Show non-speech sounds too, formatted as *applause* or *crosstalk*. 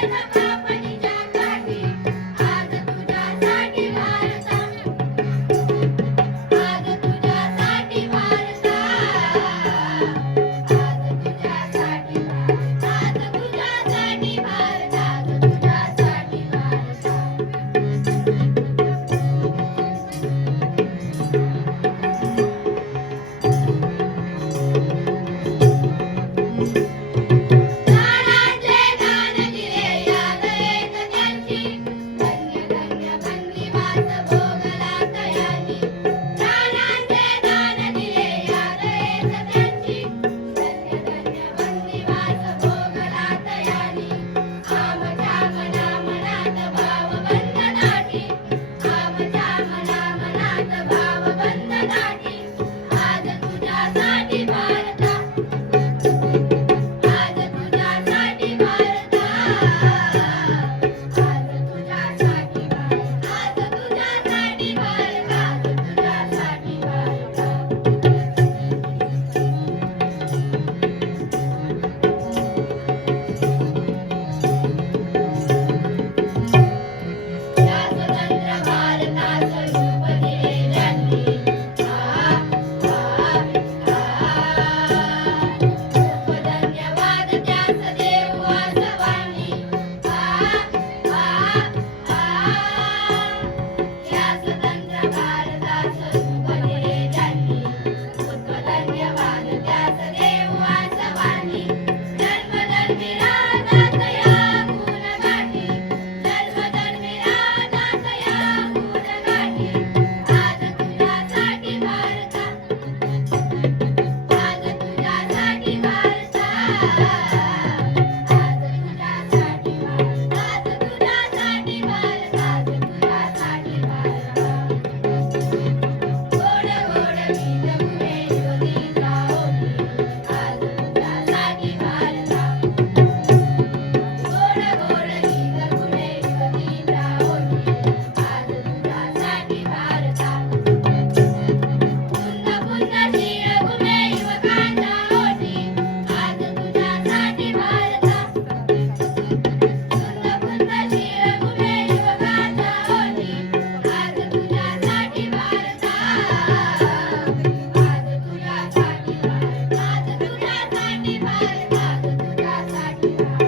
Yeah. *laughs* thank yeah. you